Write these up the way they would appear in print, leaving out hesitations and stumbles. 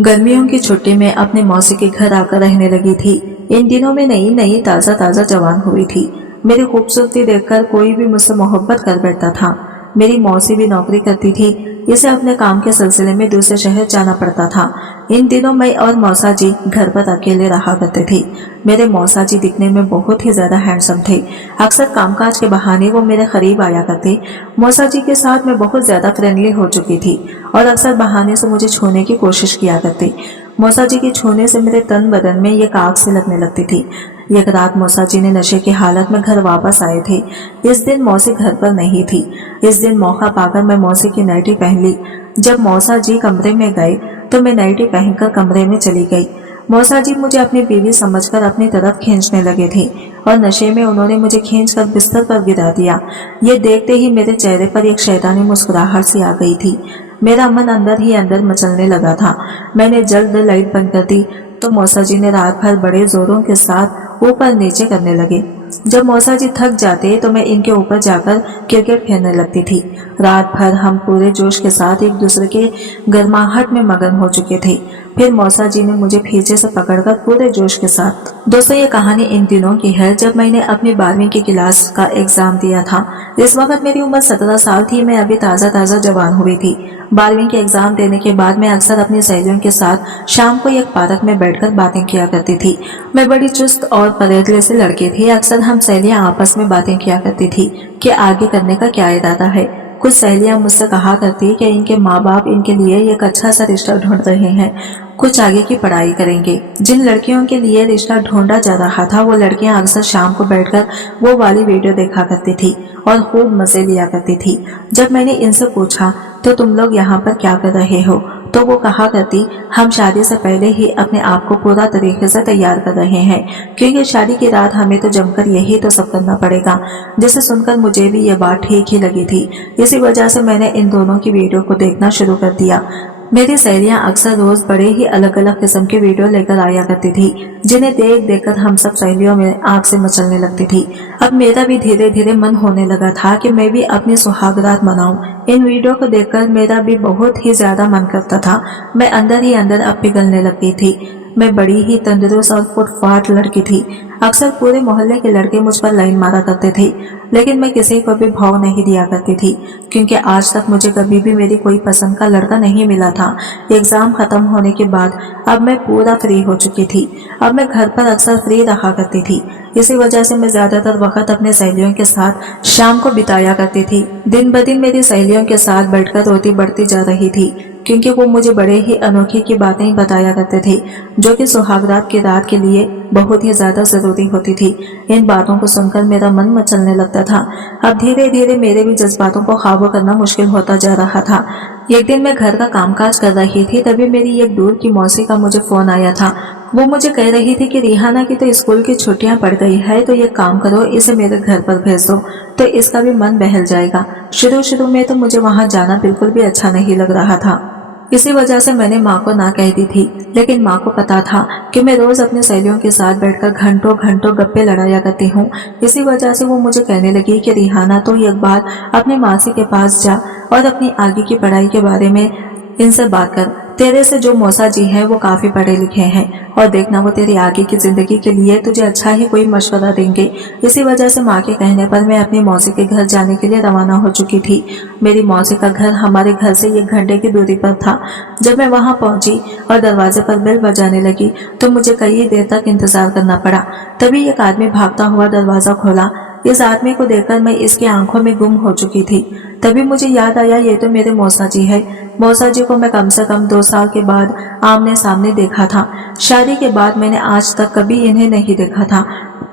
गर्मियों की छुट्टी में अपने मौसी के घर आकर रहने लगी थी। इन दिनों में नई नई ताजा ताजा जवान हुई थी। मेरी खूबसूरती देखकर कोई भी मुझसे मोहब्बत कर बैठता था। मेरी मौसी भी नौकरी करती थी, इसे अपने काम के सिलसिले में दूसरे शहर जाना पड़ता था। इन दिनों मैं और मौसा जी घर पर अकेले रहा करते थे। मेरे मौसा जी दिखने में बहुत ही ज्यादा हैंडसम थे। अक्सर कामकाज के बहाने वो मेरे करीब आया करते। मौसा जी के साथ मैं बहुत ज्यादा फ्रेंडली हो चुकी थी और अक्सर बहाने से मुझे छूने की कोशिश किया करते। मौसा जी के छूने से मेरे तन बदन में एक आग से लगने लगती थी। एक रात मौसा जी ने नशे की हालत में घर वापस आए थे। इस दिन मौसी घर पर नहीं थी। इस दिन मौका पाकर मैं मौसी की नाइटी पहन ली। जब मौसा जी कमरे में गए तो मैं नाइटी पहनकर कमरे में चली गई। मौसा जी मुझे अपनी बीवी समझकर अपनी तरफ खींचने लगे थे और नशे में उन्होंने मुझे खींचकर बिस्तर पर गिरा दिया। ये देखते ही मेरे चेहरे पर एक शैतानी मुस्कुराहट सी आ गई थी। मेरा मन अंदर ही अंदर मचलने लगा था। मैंने जल्द लाइट बंद कर दी तो मौसा जी ने रात भर बड़े जोरों के साथ ऊपर नीचे करने लगे। जब मौसा जी थक जाते तो मैं इनके ऊपर जाकर क्रिकेट खेलने लगती थी। रात भर हम पूरे जोश के साथ एक दूसरे के गर्माहट में मगन हो चुके थे। फिर मौसा जी ने मुझे पीछे से पकड़कर पूरे जोश के साथ। दोस्तों, ये कहानी इन दिनों की है जब मैंने अपनी 12वीं की क्लास का एग्जाम दिया था। इस वक्त मेरी उम्र 17 साल थी। मैं अभी ताजा ताजा जवान हुई थी। 12वीं के एग्जाम देने के बाद मैं अक्सर अपनी सहेलियों के साथ शाम को एक पार्क में बैठकर बातें किया करती थी। मैं बड़ी चुस्त और परेतले से लड़की थी। अक्सर हम सहेलियां आपस में बातें किया करती थी कि आगे करने का क्या इरादा है। कुछ सहेलियां मुझसे कहा करती कि इनके माँ बाप इनके लिए एक अच्छा सा रिश्ता ढूंढ रहे हैं, कुछ आगे की पढ़ाई करेंगे। जिन लड़कियों के लिए रिश्ता ढूंढा जा रहा था वो लड़कियां अक्सर शाम को बैठकर वो वाली वीडियो देखा करती थी और खूब मजे लिया करती थी। जब मैंने इनसे पूछा तो तुम लोग यहाँ पर क्या कर रहे हो, तो वो कहा करती हम शादी से पहले ही अपने आप को पूरा तरीके से तैयार कर रहे हैं, क्योंकि शादी की रात हमें तो जमकर यही तो सब करना पड़ेगा। जिसे सुनकर मुझे भी ये बात ठीक ही लगी थी। इसी वजह से मैंने इन दोनों की वीडियो को देखना शुरू कर दिया। मेरी सहेलियां अक्सर रोज बड़े ही अलग अलग किस्म के वीडियो लेकर आया करती थी, जिन्हें देख देखकर हम सब सहेलियों में आग से मचलने लगती थी। अब मेरा भी धीरे धीरे मन होने लगा था कि मैं भी अपनी सुहागरात मनाऊं। इन वीडियो को देखकर मेरा भी बहुत ही ज्यादा मन करता था। मैं अंदर ही अंदर अब पिघलने लगी थी। मैं बड़ी ही तंदुरुस्त और फुटफाट लड़की थी। अक्सर पूरे मोहल्ले के लड़के मुझ पर लाइन मारा करते थे, लेकिन मैं किसी को भी भाव नहीं दिया करती थी, क्योंकि आज तक मुझे कभी भी मेरी कोई पसंद का लड़का नहीं मिला था। एग्जाम खत्म होने के बाद अब मैं पूरा फ्री हो चुकी थी। अब मैं घर पर अक्सर फ्री रहा करती थी। इसी वजह से मैं ज्यादातर वक्त अपने सहेलियों के साथ शाम को बिताया करती थी। दिन ब दिन मेरी सहेलियों के साथ बैठकर रोती बढ़ती जा रही थी, क्योंकि वो मुझे बड़े ही अनोखी की बातें बताया करते थे, जो कि सुहागरात की रात के लिए बहुत ही ज्यादा जरूरी होती थी। इन बातों को सुनकर मेरा मन मचलने लगता था। अब धीरे धीरे मेरे भी जज्बातों को काबू करना मुश्किल होता जा रहा था। एक दिन मैं घर का कामकाज कर रही थी, तभी मेरी एक दूर की मौसी का मुझे फोन आया था। वो मुझे कह रही थी कि रिहाना की तो स्कूल की छुट्टियां पड़ गई है, तो ये काम करो, इसे मेरे घर पर भेज दो तो इसका भी मन बहल जाएगा। शुरू शुरू में तो मुझे वहां जाना बिल्कुल भी अच्छा नहीं लग रहा था। इसी वजह से मैंने माँ को ना कह दी थी, लेकिन माँ को पता था कि मैं रोज अपने सहेलियों के साथ बैठकर घंटों घंटों गप्पे लड़ाया करती हूँ। इसी वजह से वो मुझे कहने लगी कि रिहाना तो एक बार अपने मासी के पास जा और अपनी आगे की पढ़ाई के बारे में इनसे बात कर। तेरे से जो मौसा जी हैं वो काफी पढ़े लिखे हैं और देखना वो तेरी आगे की जिंदगी के लिए तुझे अच्छा ही कोई मशवरा देंगे। इसी वजह से माँ के कहने पर मैं अपनी मौसी के घर जाने के लिए रवाना हो चुकी थी। मेरी मौसी का घर हमारे घर से 1 घंटे की दूरी पर था। जब मैं वहां पहुंची और दरवाजे पर बेल बजाने लगी तो मुझे कई देर तक इंतजार करना पड़ा। तभी एक आदमी भागता हुआ दरवाजा खोला। इस आदमी को देखकर मैं इसकी आंखों में गुम हो चुकी थी। तभी मुझे याद आया ये तो मेरे मौसा जी है। मौसा जी को मैं कम से कम 2 साल के बाद आमने सामने देखा था। शादी के बाद मैंने आज तक कभी इन्हें नहीं देखा था।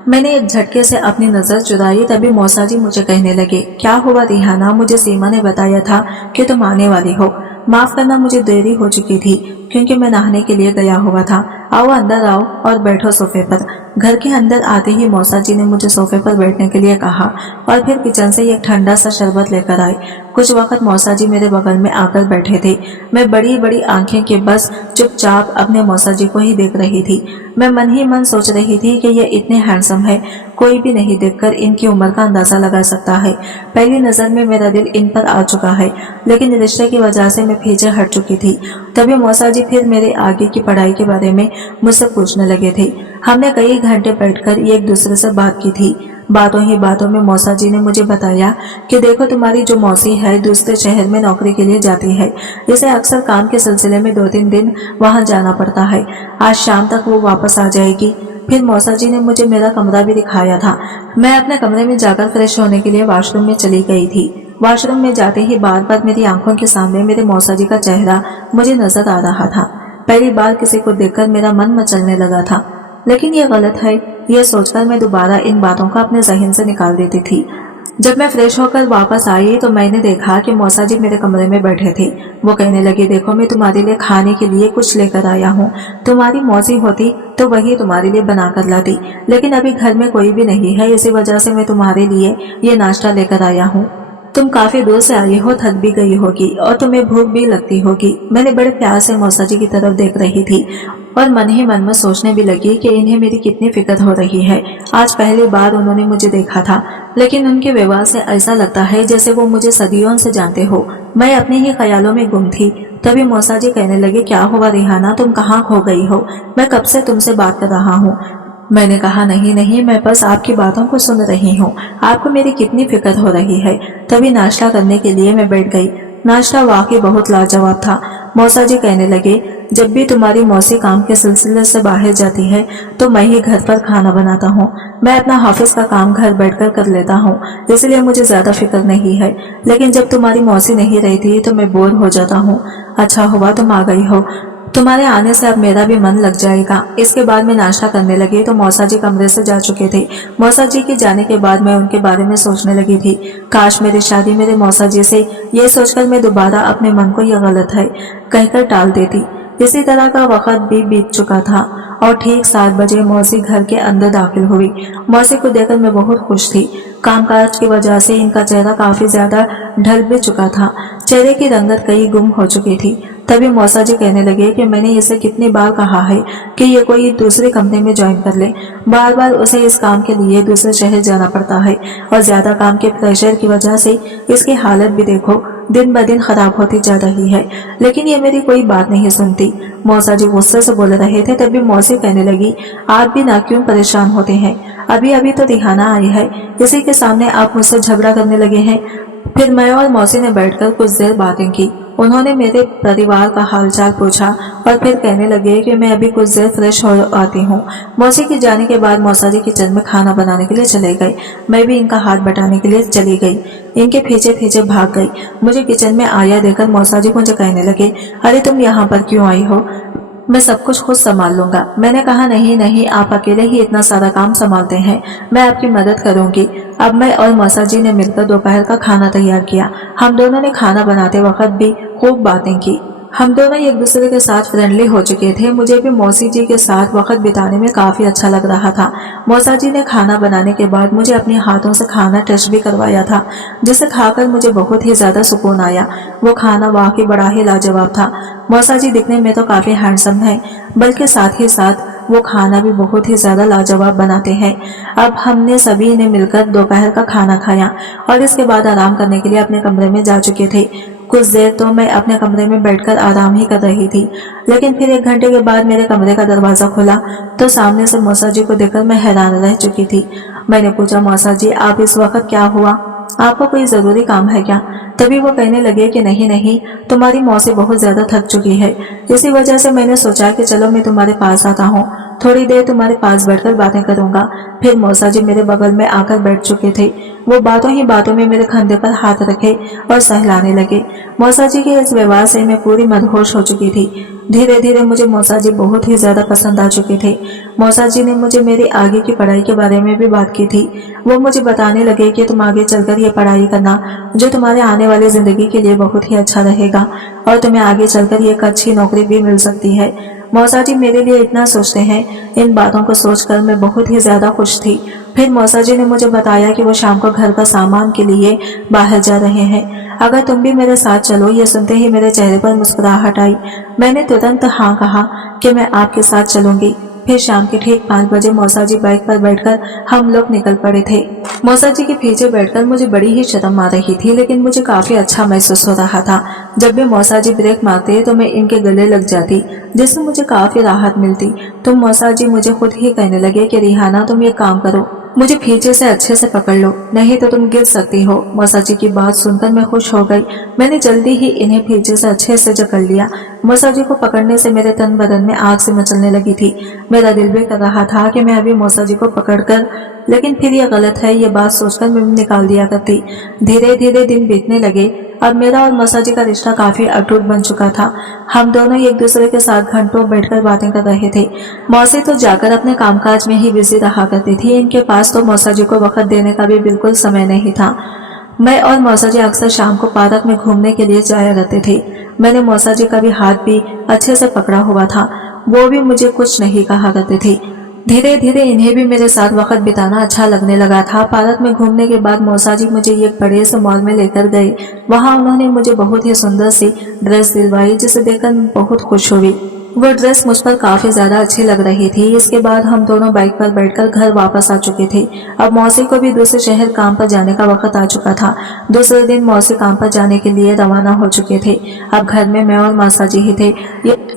मैंने एक झटके से अपनी नजर चुराई। तभी मौसा जी मुझे कहने लगे, क्या हुआ रिहाना, मुझे सीमा ने बताया था कि तुम आने वाली हो। माफ करना, मुझे देरी हो चुकी थी क्योंकि मैं नहाने के लिए गया हुआ था। आओ अंदर आओ और बैठो सोफे पर। घर के अंदर आते ही मौसा जी ने मुझे सोफे पर बैठने के लिए कहा और फिर किचन से एक ठंडा सा शरबत लेकर आए। कुछ वक्त मौसा जी मेरे बगल में आकर बैठे थे। मैं बड़ी बड़ी आंखें के बस चुपचाप अपने मौसा जी को ही देख रही थी। मैं मन ही मन सोच रही थी कि ये इतने हैंडसम है, कोई भी नहीं देखकर इनकी उम्र का अंदाजा लगा सकता है। पहली नजर में मेरा दिल इन पर आ चुका है, लेकिन रिश्ते की वजह से मैं पीछे हट चुकी थी। तभी मौसा जी फिर मेरे आगे की पढ़ाई के बारे में मुझसे पूछने लगे थे। हमने कई घंटे बैठकर एक दूसरे से बात की थी। बातों ही बातों में मौसा जी ने मुझे बताया कि देखो तुम्हारी जो मौसी है दूसरे शहर में नौकरी के लिए जाती है। इसे अक्सर काम के सिलसिले में 2-3 दिन वहां जाना पड़ता है। आज शाम तक वो वापस आ जाएगी। फिर मौसा जी ने मुझे मेरा कमरा भी दिखाया था। मैं अपने कमरे में जाकर फ्रेश होने के लिए वॉशरूम में चली गई थी। वॉशरूम में जाते ही बार बार मेरी आंखों के सामने मेरे मौसा जी का चेहरा मुझे नजर आ रहा था। पहली बार किसी को देखकर मेरा मन मचलने लगा था, लेकिन ये गलत है, यह सोचकर मैं दोबारा इन बातों को अपने जहन से निकाल देती थी। जब मैं फ्रेश होकर वापस आई तो मैंने देखा कि मौसा जी मेरे कमरे में बैठे थे। वो कहने लगे, देखो मैं तुम्हारे लिए खाने के लिए कुछ लेकर आया हूँ। तुम्हारी मौसी होती तो वही तुम्हारे लिए बना कर लाती, लेकिन अभी घर में कोई भी नहीं है, इसी वजह से मैं तुम्हारे लिए ये नाश्ता लेकर आया हूँ। तुम काफी दूर से आई हो, थक भी गई होगी और तुम्हें भूख भी लगती होगी। मैंने बड़े प्यार से मौसा जी की तरफ देख रही थी और मन ही मन में सोचने भी लगी कि इन्हें मेरी कितनी फिक्र हो रही है। आज पहली बार उन्होंने मुझे देखा था, लेकिन उनके व्यवहार से ऐसा लगता है जैसे वो मुझे सदियों से जानते हो। मैं अपने ही ख्यालों में गुम थी। तभी मौसा जी कहने लगे, क्या हुआ रिहाना, तुम कहाँ खो गई हो? मैं कब से तुमसे बात कर रहा हूँ। मैंने कहा, नहीं नहीं, मैं बस आपकी बातों को सुन रही हूँ। आपको मेरी कितनी फिक्र हो रही है। तभी नाश्ता करने के लिए मैं बैठ गई। नाश्ता वाकई बहुत लाजवाब था। मौसा जी कहने लगे, जब भी तुम्हारी मौसी काम के सिलसिले से बाहर जाती है तो मैं ही घर पर खाना बनाता हूँ। मैं अपना ऑफिस का काम घर बैठकर कर लेता हूँ, इसलिए मुझे ज्यादा फिक्र नहीं है। लेकिन जब तुम्हारी मौसी नहीं रहती तो मैं बोर हो जाता हूँ। अच्छा हुआ तुम आ गई हो, तुम्हारे आने से अब मेरा भी मन लग जाएगा। इसके बाद मैं नाश्ता करने लगी तो मौसा जी कमरे से जा चुके थे। मौसा जी के जाने के बाद मैं उनके बारे में सोचने लगी थी, काश मेरी शादी मेरे मौसा जी से, ये सोचकर मैं दोबारा अपने मन को यह गलत है कहकर टाल देती। इसी तरह का वक्त भी बीत चुका था और ठीक 7 बजे मौसी घर के अंदर दाखिल हुई। मौसी को देखकर मैं बहुत खुश थी। कामकाज की वजह से इनका चेहरा काफी ज्यादा ढल भी चुका था। चेहरे की रंगत कई गुम हो चुकी थी। तभी मौसा जी कहने लगे कि मैंने इसे कितनी बार कहा है कि ये कोई दूसरे कंपनी में ज्वाइन कर ले। बार बार उसे इस काम के लिए दूसरे शहर जाना पड़ता है और ज्यादा काम के प्रेशर की वजह से इसकी हालत भी देखो दिन ब दिन खराब होती जा रही है, लेकिन ये मेरी कोई बात नहीं सुनती। मौसा जी गुस्से से बोल रहे थे। तभी मौसी कहने लगी, आप भी ना क्यों परेशान होते हैं, अभी अभी तो रिहाना आई है, इसी के सामने आप मुझसे झगड़ा करने लगे हैं। फिर मैं और मौसी ने बैठकर कुछ देर बातें की। उन्होंने मेरे परिवार का हालचाल पूछा और फिर कहने लगे कि मैं अभी कुछ देर फ्रेश हो आती हूँ। मौसी के जाने के बाद मौसा जी किचन में खाना बनाने के लिए चले गए। मैं भी इनका हाथ बटाने के लिए चली गई, इनके पीछे पीछे भाग गई। मुझे किचन में आया देखकर मौसा जी मुझे कहने लगे, अरे तुम यहाँ पर क्यों आई हो, मैं सब कुछ खुद संभाल लूंगा। मैंने कहा, नहीं नहीं, आप अकेले ही इतना सारा काम संभालते हैं, मैं आपकी मदद करूंगी। अब मैं और मौसा जी ने मिलकर दोपहर का खाना तैयार किया। हम दोनों ने खाना बनाते वक्त भी खूब बातें की। हम दोनों एक दूसरे के साथ फ्रेंडली हो चुके थे। मुझे भी मौसी जी के साथ वक्त बिताने में काफी अच्छा लग रहा था। मौसा जी ने खाना बनाने के बाद मुझे अपने हाथों से खाना टेस्ट भी करवाया था, जिसे खाकर मुझे बहुत ही ज्यादा सुकून आया। वो खाना वाकई बड़ा ही लाजवाब था। मौसा जी दिखने में तो काफी हैंडसम है, बल्कि साथ ही साथ वो खाना भी बहुत ही ज्यादा लाजवाब बनाते हैं। अब हमने सभी ने मिलकर दोपहर का खाना खाया और इसके बाद आराम करने के लिए अपने कमरे में जा चुके थे। कुछ देर तो मैं अपने कमरे में बैठकर आराम ही कर रही थी, लेकिन फिर 1 घंटे के बाद मेरे कमरे का दरवाजा खुला तो सामने से मौसा जी को देखकर मैं हैरान रह चुकी थी। मैंने पूछा, मौसा जी आप इस वक्त क्या हुआ, आपको कोई जरूरी काम है क्या? तभी वो कहने लगे कि नहीं नहीं, तुम्हारी मौसी बहुत ज्यादा थक चुकी है, इसी वजह से मैंने सोचा कि चलो मैं तुम्हारे पास आता हूँ, थोड़ी देर तुम्हारे पास बैठकर बातें करूंगा। फिर मौसा जी मेरे बगल में आकर बैठ चुके थे। वो बातों ही बातों में मेरे कंधे पर हाथ रखे और सहलाने लगे। मौसा जी के इस व्यवहार से मैं पूरी मदहोश हो चुकी थी। धीरे धीरे मुझे मौसा जी बहुत ही ज्यादा पसंद आ चुके थे। मौसा जी ने मुझे मेरी आगे की पढ़ाई के बारे में भी बात की थी। वो मुझे बताने लगे कि तुम आगे चलकर ये पढ़ाई करना जो तुम्हारे आने वाली जिंदगी के लिए बहुत ही अच्छा रहेगा और तुम्हें आगे चलकर एक अच्छी नौकरी भी मिल सकती है। मौसा जी मेरे लिए इतना सोचते हैं। इन बातों को सोचकर मैं बहुत ही ज्यादा खुश थी। फिर मौसा जी ने मुझे बताया कि वो शाम को घर का सामान के लिए बाहर जा रहे हैं। अगर तुम भी मेरे साथ चलो। ये सुनते ही मेरे चेहरे पर मुस्कुराहट आई। मैंने तुरंत हाँ कहा कि मैं आपके साथ चलूंगी। फिर शाम के ठीक 5 बजे मौसा जी बाइक पर बैठकर हम लोग निकल पड़े थे। मौसा जी के पीछे बैठकर मुझे बड़ी ही शर्म आ रही थी, लेकिन मुझे काफी अच्छा महसूस हो रहा था। जब भी मौसा जी ब्रेक मारते तो मैं इनके गले लग जाती, जिससे मुझे काफी राहत मिलती। तो मौसा जी मुझे खुद ही कहने लगे कि रिहाना तुम ये काम करो, मुझे पीछे से अच्छे से पकड़ लो, नहीं तो तुम गिर सकती हो। मौसा जी की बात सुनकर मैं खुश हो गई। मैंने जल्दी ही इन्हें पीछे से अच्छे से जकड़ लिया। मौसा जी को पकड़ने से मेरे तन बदन में आग से मचलने लगी थी। मेरा दिल भी कर रहा था कि मैं अभी मौसा जी को पकड़कर, लेकिन फिर यह गलत है ये बात सोचकर मैं निकाल दिया करती। धीरे धीरे दिन बीतने लगे। अब मेरा और मौसा जी का रिश्ता काफी अटूट बन चुका था। हम दोनों एक दूसरे के साथ घंटों बैठकर बातें कर रहे थे। मौसी तो जाकर अपने कामकाज में ही बिजी रहा करती थी। इनके पास तो मौसा जी को वक्त देने का भी बिल्कुल समय नहीं था। मैं और मौसा जी अक्सर शाम को पार्क में घूमने के लिए जाया करते थे। मैंने मौसा जी का भी हाथ भी अच्छे से पकड़ा हुआ था। वो भी मुझे कुछ नहीं कहा करते थे। धीरे धीरे इन्हें भी मेरे साथ वक्त बिताना अच्छा लगने लगा था। पार्क में घूमने के बाद मौसा जी मुझे एक बड़े से मॉल में लेकर गए। वहां उन्होंने मुझे बहुत ही सुंदर सी ड्रेस दिलवाई, जिसे देखकर मैं बहुत खुश हुई। वो ड्रेस मुझ पर काफी ज्यादा अच्छी लग रही थी। इसके बाद हम दोनों बाइक पर बैठकर घर वापस आ चुके थे। अब मौसी को भी दूसरे शहर काम पर जाने का वक्त आ चुका था। दूसरे दिन मौसी काम पर जाने के लिए रवाना हो चुके थे। अब घर में मैं और मौसा जी ही थे।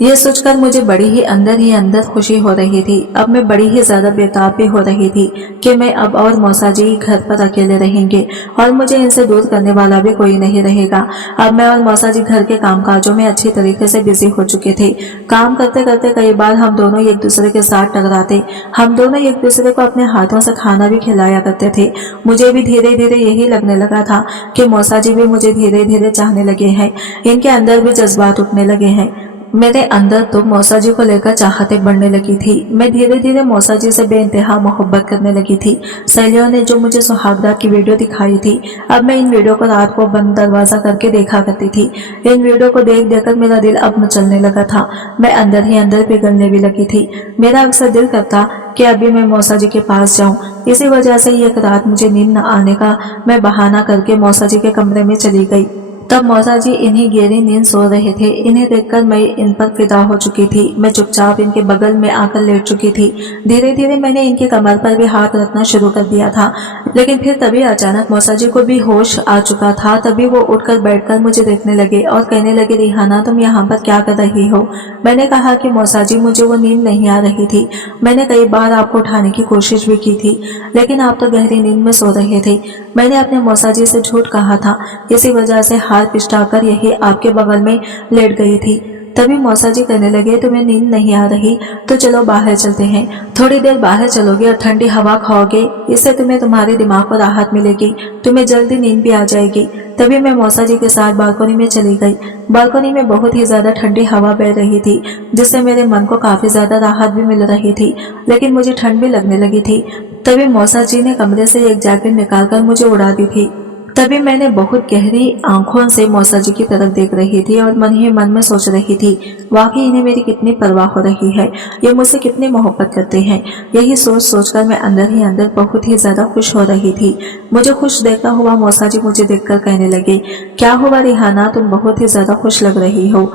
ये सोचकर मुझे बड़ी ही अंदर खुशी हो रही थी। अब मैं बड़ी ही ज्यादा बेताब भी हो रही थी कि मैं अब और मौसा जी घर पर अकेले रहेंगे और मुझे इनसे दूर करने वाला भी कोई नहीं रहेगा। अब मैं और मौसा जी घर के कामकाजों में अच्छी तरीके से बिजी हो चुके थे। काम करते करते कई बार हम दोनों एक दूसरे के साथ टकराते। हम दोनों एक दूसरे को अपने हाथों से खाना भी खिलाया करते थे। मुझे भी धीरे धीरे यही लगने लगा था कि मौसा जी भी मुझे धीरे धीरे चाहने लगे हैं। इनके अंदर भी जज्बात उठने लगे हैं। मेरे अंदर तो मौसा जी को लेकर चाहतें बढ़ने लगी थी। मैं धीरे धीरे मौसा जी से बेइंतहा मोहब्बत करने लगी थी। सहेलियों ने जो मुझे सुहागरात की वीडियो दिखाई थी, अब मैं इन वीडियो को रात को बंद दरवाजा करके देखा करती थी। इन वीडियो को देख देखकर मेरा दिल अब मचलने लगा था। मैं अंदर ही अंदर पिघलने भी लगी थी। मेरा अक्सर दिल करता कि अभी मैं मौसा जी के पास जाऊं। इसी वजह से एक रात मुझे नींद न आने का मैं बहाना करके मौसा जी के कमरे में चली गई। तब मौसा जी इन्हीं गहरी नींद सो रहे थे। इन्हें देखकर मैं इन पर फिदा हो चुकी थी। मैं चुपचाप इनके बगल में आकर लेट चुकी थी। धीरे धीरे मैंने इनके कमर पर भी हाथ रखना शुरू कर दिया था, लेकिन फिर तभी अचानक मौसा जी को भी होश आ चुका था। तभी वो उठकर बैठकर मुझे देखने लगे और कहने लगे, रिहाना तुम यहाँ पर क्या कर रही हो? मैंने कहा कि मौसा जी मुझे वो नींद नहीं आ रही थी। मैंने कई बार आपको उठाने की कोशिश भी की थी, लेकिन आप तो गहरी नींद में सो रहे थे। मैंने अपने मौसा जी से झूठ कहा था, इसी वजह से हाथ पिछटाकर यही आपके बगल में लेट गई थी। तभी मौसा जी कहने लगे, तुम्हें नींद नहीं आ रही तो चलो बाहर चलते हैं। थोड़ी देर बाहर चलोगे और ठंडी हवा खाओगे, इससे तुम्हें तुम्हारे दिमाग को राहत मिलेगी, तुम्हें जल्दी नींद भी आ जाएगी। तभी मैं मौसा जी के साथ बालकनी में चली गई। बालकनी में बहुत ही ज्यादा ठंडी हवा बह रही थी, जिससे मेरे मन को काफी ज्यादा राहत भी मिल रही थी, लेकिन मुझे ठंड भी लगने लगी थी। तभी मौसा जी ने कमरे से एक जैकेट निकालकर मुझे उड़ा दी थी। तभी मैंने बहुत गहरी आंखों से मौसा जी की तरफ देख रही थी और मन ही मन में सोच रही थी, वाकई इन्हें मेरी कितनी परवाह हो रही है, ये मुझसे कितनी मोहब्बत करते हैं। यही सोच सोचकर मैं अंदर ही अंदर बहुत ही ज्यादा खुश हो रही थी। मुझे खुश देखता हुआ मौसा जी मुझे देखकर कहने लगे, क्या हुआ रिहाना, तुम बहुत ही ज्यादा खुश लग रही हो,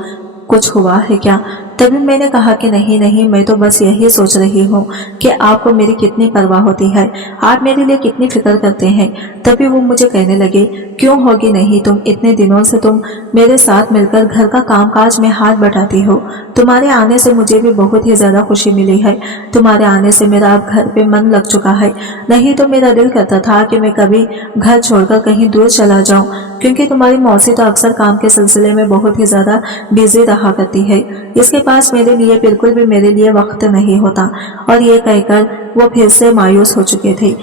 कुछ हुआ है क्या? तभी मैंने कहा कि नहीं नहीं, मैं तो बस यही सोच रही हूँ कि आपको मेरी कितनी परवाह होती है, आप मेरे लिए कितनी फिक्र करते हैं। तभी वो मुझे कहने लगे, क्यों होगी नहीं, तुम इतने दिनों से तुम मेरे साथ मिलकर घर का कामकाज में हाथ बटाती हो। तुम्हारे आने से मुझे भी बहुत ही ज्यादा खुशी मिली है। तुम्हारे आने से मेरा अब घर पे मन लग चुका है। नहीं तो मेरा दिल करता था कि मैं कभी घर छोड़कर कहीं दूर चला जाऊं, क्योंकि तुम्हारी मौसी तो अक्सर काम के सिलसिले में बहुत ही ज्यादा बिजी रहा करती है। इसके पास मेरे लिए बिल्कुल भी मेरे लिए वक्त नहीं होता। और ये कहकर वो फिर से मायूस हो चुके थे।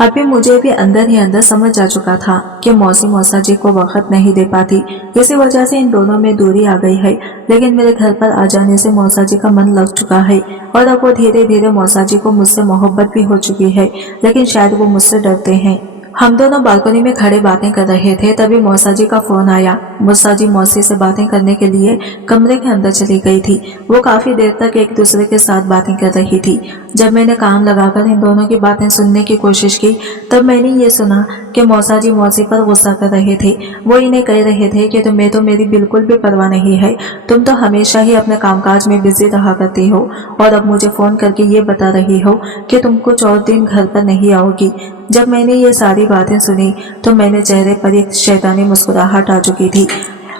अभी मुझे भी अंदर ही अंदर समझ आ चुका था कि मौसी मौसा जी को वक्त नहीं दे पाती, इसी वजह से इन दोनों में दूरी आ गई है। लेकिन मेरे घर पर आ जाने से मौसा जी का मन लग चुका है और अब वो धीरे धीरे मौसा जी को मुझसे मोहब्बत भी हो चुकी है, लेकिन शायद वो मुझसे डरते हैं। हम दोनों बालकनी में खड़े बातें कर रहे थे, तभी मौसा जी का फोन आया। मौसा जी मौसी से बातें करने के लिए कमरे के अंदर चली गई थी। वो काफी देर तक एक दूसरे के साथ बातें कर रही थी। जब मैंने कान लगाकर इन दोनों की बातें सुनने की कोशिश की, तब मैंने ये सुना कि मौसा जी मौसी पर गुस्सा कर रहे थे। वो इन्हें कह रहे थे कि तुम्हें तो मेरी बिल्कुल भी परवाह नहीं है, तुम तो हमेशा ही अपने कामकाज में बिजी रहा करती हो और अब मुझे फोन करके ये बता रही हो कि तुम कुछ और दिन घर पर नहीं आओगी। जब मैंने ये सारी बातें सुनी तो मेरे चेहरे पर एक शैतानी मुस्कुराहट आ चुकी थी।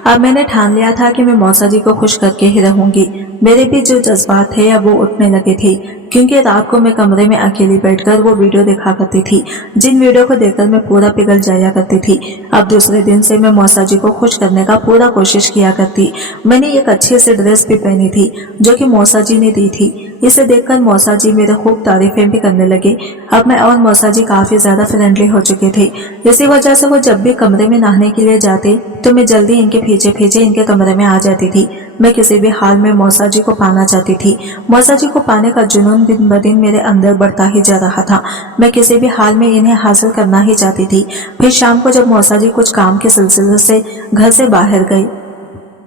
अब मैंने ठान लिया था कि मैं मौसा जी को खुश करके ही रहूंगी। मेरे भी जो जज्बात थे अब वो उठने लगे थे, क्योंकि रात को मैं कमरे में अकेली बैठकर वो वीडियो देखा करती थी, जिन वीडियो को देखकर मैं पूरा पिघल जाया करती थी। अब दूसरे दिन से मैं मौसा जी को खुश करने का पूरा कोशिश किया करती। मैंने एक अच्छी सी ड्रेस भी पहनी थी जो कि मौसा जी ने दी थी। इसे देखकर मौसा जी मेरे खूब तारीफें भी करने लगे। अब मैं और मौसा जी काफी ज्यादा फ्रेंडली हो चुके थे। इसी वजह से वो जब भी कमरे में नहाने के लिए जाते तो मैं जल्दी इनके पीछे पीछे इनके कमरे में आ जाती थी। मैं किसी भी हाल में मौसा जी को पाना चाहती थी। मौसा जी को पाने का जुनून दिन ब दिन मेरे अंदर बढ़ता ही जा रहा था। मैं किसी भी हाल में इन्हें हासिल करना ही चाहती थी। फिर शाम को जब मौसा जी कुछ काम के सिलसिले से घर से बाहर गई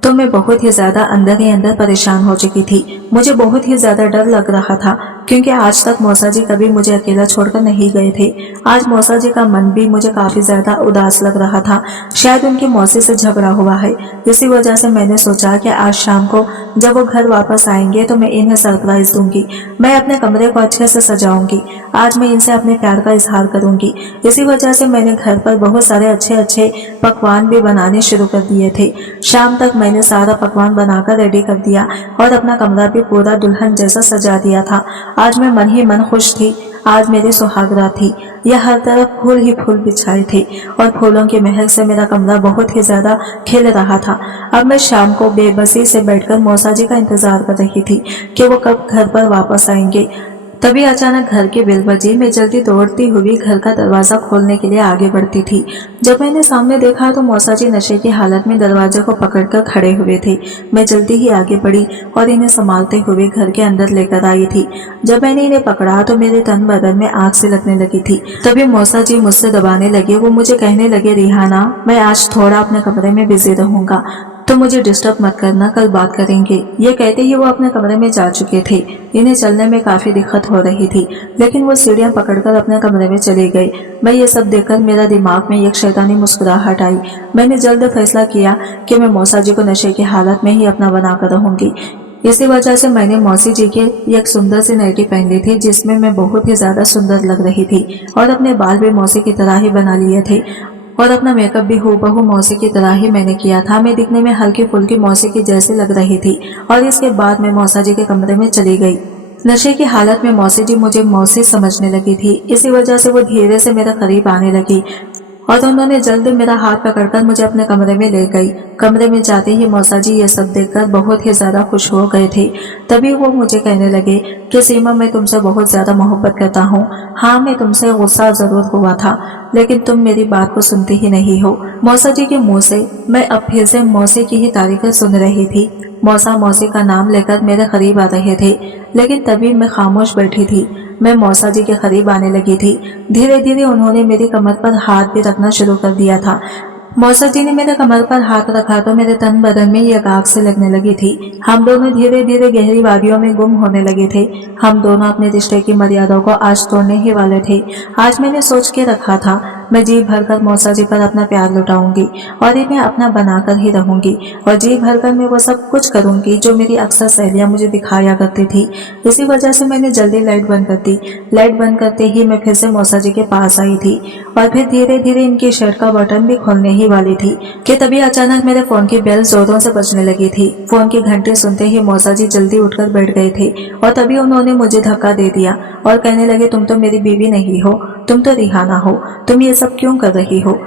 तो मैं बहुत ही ज्यादा अंदर ही अंदर परेशान हो चुकी थी। मुझे बहुत ही ज्यादा डर लग रहा था, क्योंकि आज तक मौसा जी कभी मुझे अकेला छोड़कर नहीं गए थे। आज मौसा जी का मन भी मुझे काफी ज्यादा उदास लग रहा था। शायद उनकी मौसी से झगड़ा हुआ है। इसी वजह से मैंने सोचा कि आज शाम को जब वो घर वापस आएंगे तो मैं इन्हें सरप्राइज दूंगी। मैं अपने कमरे को अच्छे से सजाऊंगी। आज मैं इनसे अपने प्यार का इजहार करूंगी। इसी वजह से मैंने घर पर बहुत सारे अच्छे अच्छे पकवान भी बनाने शुरू कर दिए थे। शाम तक मैंने सारा पकवान बनाकर रेडी कर दिया और अपना कमरा भी पूरा दुल्हन जैसा सजा दिया था। आज मैं मन ही मन खुश थी। आज मेरी सुहागरात थी। यह हर तरफ फूल ही फूल बिछाए थे और फूलों की महक से मेरा कमरा बहुत ही ज्यादा खिल रहा था। अब मैं शाम को बेबसी से बैठकर मौसा जी का इंतजार कर रही थी कि वो कब घर पर वापस आएंगे। तभी अचानक घर की बेल बजी। मैं जल्दी दौड़ती हुई घर का दरवाजा खोलने के लिए आगे बढ़ती थी। जब मैंने सामने देखा तो मौसा जी नशे की हालत में दरवाजे को पकड़कर खड़े हुए थे। मैं जल्दी ही आगे बढ़ी और इन्हें संभालते हुए घर के अंदर लेकर आई थी। जब मैंने इन्हें पकड़ा तो मेरे तन बदन में आग से लगने लगी थी। तभी मौसा जी मुझसे दबाने लगे। वो मुझे कहने लगे, रिहाना, मैं आज थोड़ा अपने कमरे में बिजी रहूंगा, तो मुझे डिस्टर्ब मत करना, कल बात करेंगे। ये कहते ही वो अपने कमरे में जा चुके थे। इन्हें चलने में काफी दिक्कत हो रही थी, लेकिन वो सीढ़ियां पकड़कर अपने कमरे में चले गए। मैं ये सब देखकर मेरा दिमाग में एक शैतानी मुस्कुराहट आई। मैंने जल्द फैसला किया कि मैं मौसा जी को नशे की हालत में ही अपना बनाकर रहूंगी। इसी वजह से मैंने मौसी जी की एक सुंदर सी नाइटी पहन ली थी, जिसमें मैं बहुत ही ज्यादा सुंदर लग रही थी और अपने बाल भी मौसी की तरह ही बना लिए थे और अपना मेकअप भी हूबहू मौसी की तरह ही मैंने किया था। मैं दिखने में हल्की फुल्की मौसी की जैसी लग रही थी और इसके बाद मैं मौसा जी के कमरे में चली गई। नशे की हालत में मौसी जी मुझे मौसी समझने लगी थी। इसी वजह से वो धीरे से मेरे करीब आने लगी और उन्होंने जल्द मेरा हाथ पकड़कर मुझे अपने कमरे में ले गई। कमरे में जाते ही मौसा जी ये सब देखकर बहुत ही ज्यादा खुश हो गए थे। तभी वो मुझे कहने लगे कि सीमा, मैं तुमसे बहुत ज्यादा मोहब्बत करता हूँ। हाँ, मैं तुमसे गुस्सा जरूर हुआ था, लेकिन तुम मेरी बात को सुनती ही नहीं हो। मौसा जी के मुंह से मैं अब फिर से मौसी की ही तारीफें सुन रही थी। मौसा मौसी का नाम लेकर मेरे करीब आ रहे थे, लेकिन तभी मैं खामोश बैठी थी। मैं मौसा जी के करीब आने लगी थी। धीरे धीरे उन्होंने मेरी कमर पर हाथ भी रखना शुरू कर दिया था। मौसा जी ने मेरे कमर पर हाथ रखा तो मेरे तन बदन में एक आग से लगने लगी थी। हम दोनों धीरे धीरे गहरी वादियों में गुम होने लगे थे। हम दोनों अपने रिश्ते की मर्यादाओं को आज तोड़ने ही वाले थे। आज मैंने सोच के रखा था, मैं जी भरकर मौसा जी पर अपना प्यार लुटाऊंगी और इन्हें अपना बनाकर ही रहूंगी और जी भरकर मैं वो सब कुछ करूंगी जो मेरी अक्सर सहेलियां मुझे दिखाया करती थी। इसी वजह से मैंने जल्दी लाइट बंद कर दी। लाइट बंद करते ही मैं फिर से मौसा जी के पास आई थी और फिर धीरे धीरे इनकी शर्ट का बटन भी खोलने ही वाली थी कि तभी अचानक मेरे फोन की बेल जोरों से बजने लगी थी। फोन की घंटी सुनते ही मौसा जी जल्दी उठकर बैठ गए थे और तभी उन्होंने मुझे धक्का दे दिया और कहने लगे, तुम तो मेरी बीवी नहीं हो, तुम तो रिहाना हो, तुम ये सब क्यों कर रही हो?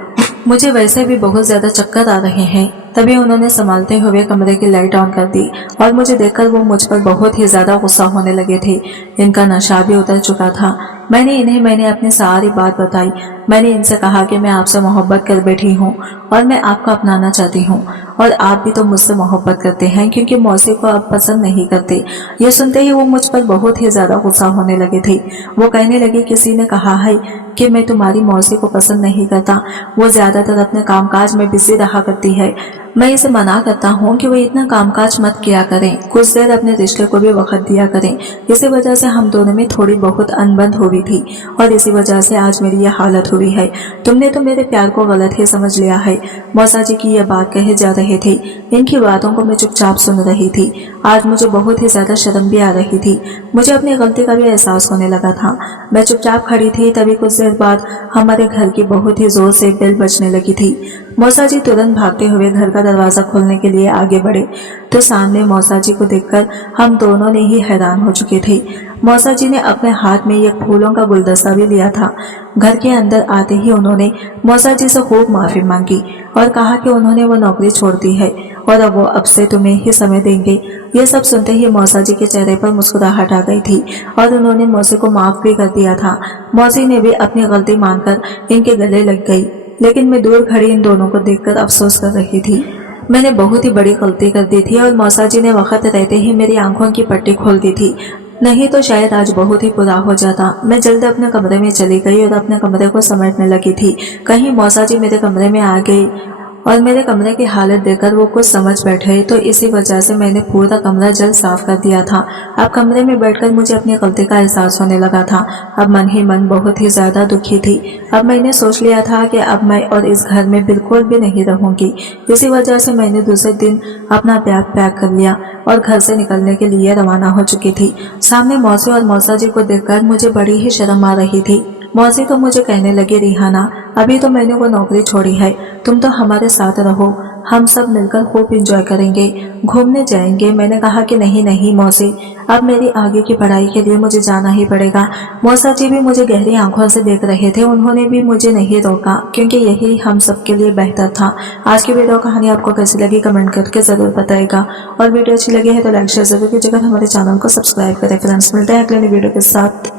मुझे वैसे भी बहुत ज्यादा चक्कर आ रहे हैं। तभी उन्होंने संभालते हुए कमरे की लाइट ऑन कर दी और मुझे देखकर वो मुझ पर बहुत ही ज्यादा गुस्सा होने लगे थे। इनका नशा भी उतर चुका था। मैंने अपनी सारी बात बताई। मैंने इनसे कहा कि मैं आपसे मोहब्बत कर बैठी हूँ और मैं आपको अपनाना चाहती हूँ और आप भी तो मुझसे मोहब्बत करते हैं क्योंकि मौसी को आप पसंद नहीं करते। ये सुनते ही वो मुझ पर बहुत ही ज्यादा गुस्सा होने लगे थे। वो कहने लगे किसी ने कहा है कि मैं तुम्हारी मौसी को पसंद नहीं करता, वो ज्यादातर अपने कामकाज में बिजी रहा करती है। मैं इसे मना करता हूँ कि वो इतना कामकाज मत किया करें, कुछ देर अपने रिश्ते को भी वक्त दिया करें। इसी वजह से हम दोनों में थोड़ी बहुत अनबन हुई थी और इसी वजह से आज मेरी यह हालत हुई है। तुमने तो मेरे प्यार को गलत ही समझ लिया है। मौसा जी की यह बात कहे जा रहे थे। इनकी बातों को मैं चुपचाप सुन रही थी। आज मुझे बहुत ही ज्यादा शर्म भी आ रही थी। मुझे अपनी गलती का भी एहसास होने लगा था। मैं चुपचाप खड़ी थी, तभी कुछ देर बाद हमारे घर की बहुत ही जोर से बेल बजने लगी थी। मौसा जी तुरंत भागते हुए घर का दरवाजा खोलने के लिए आगे बढ़े तो सामने मौसा जी को देखकर हम दोनों ने ही हैरान हो चुके थे। मौसा जी ने अपने हाथ में एक फूलों का गुलदस्ता भी लिया था। घर के अंदर आते ही उन्होंने मौसा जी से खूब माफी मांगी और कहा कि उन्होंने वो नौकरी छोड़ दी है और अब वो अब से तुम्हें ही समय देंगे। ये सब सुनते ही मौसा जी के चेहरे पर मुस्कुराहट आ गई थी और उन्होंने मौसी को माफ भी कर दिया था। मौसी ने भी अपनी गलती मानकर इनके गले लग गई, लेकिन मैं दूर खड़ी इन दोनों को देखकर अफसोस कर रही थी। मैंने बहुत ही बड़ी गलती कर दी थी और मौसा जी ने वक्त रहते ही मेरी आंखों की पट्टी खोल दी थी, नहीं तो शायद आज बहुत ही बुरा हो जाता। मैं जल्द अपने कमरे में चली गई और अपने कमरे को समेटने लगी थी। कहीं मौसा जी मेरे कमरे में आ गए और मेरे कमरे की हालत देखकर वो कुछ समझ बैठे, तो इसी वजह से मैंने पूरा कमरा जल्द साफ कर दिया था। अब कमरे में बैठकर मुझे अपनी गलती का एहसास होने लगा था। अब मन ही मन बहुत ही ज्यादा दुखी थी। अब मैंने सोच लिया था कि अब मैं और इस घर में बिल्कुल भी नहीं रहूंगी। इसी वजह से मैंने दूसरे दिन अपना बैग पैक कर लिया और घर से निकलने के लिए रवाना हो चुकी थी। सामने मौसी और मौसा जी को देखकर मुझे बड़ी ही शर्म आ रही थी। मौसी तो मुझे कहने लगी, रिहाना अभी तो मैंने वो नौकरी छोड़ी है, तुम तो हमारे साथ रहो, हम सब मिलकर खूब एंजॉय करेंगे, घूमने जाएंगे। मैंने कहा कि नहीं नहीं मौसी, अब मेरी आगे की पढ़ाई के लिए मुझे जाना ही पड़ेगा। मौसा जी भी मुझे गहरी आंखों से देख रहे थे। उन्होंने भी मुझे नहीं रोका क्योंकि यही हम सबके लिए बेहतर था। आज की वीडियो कहानी आपको कैसी लगी कमेंट करके जरूर बताएगा और वीडियो अच्छी लगी है तो लाइक शेयर जरूर कीजिएगा। हमारे चैनल को सब्सक्राइब करें। फ्रेंड्स मिलते हैं अगले वीडियो के साथ।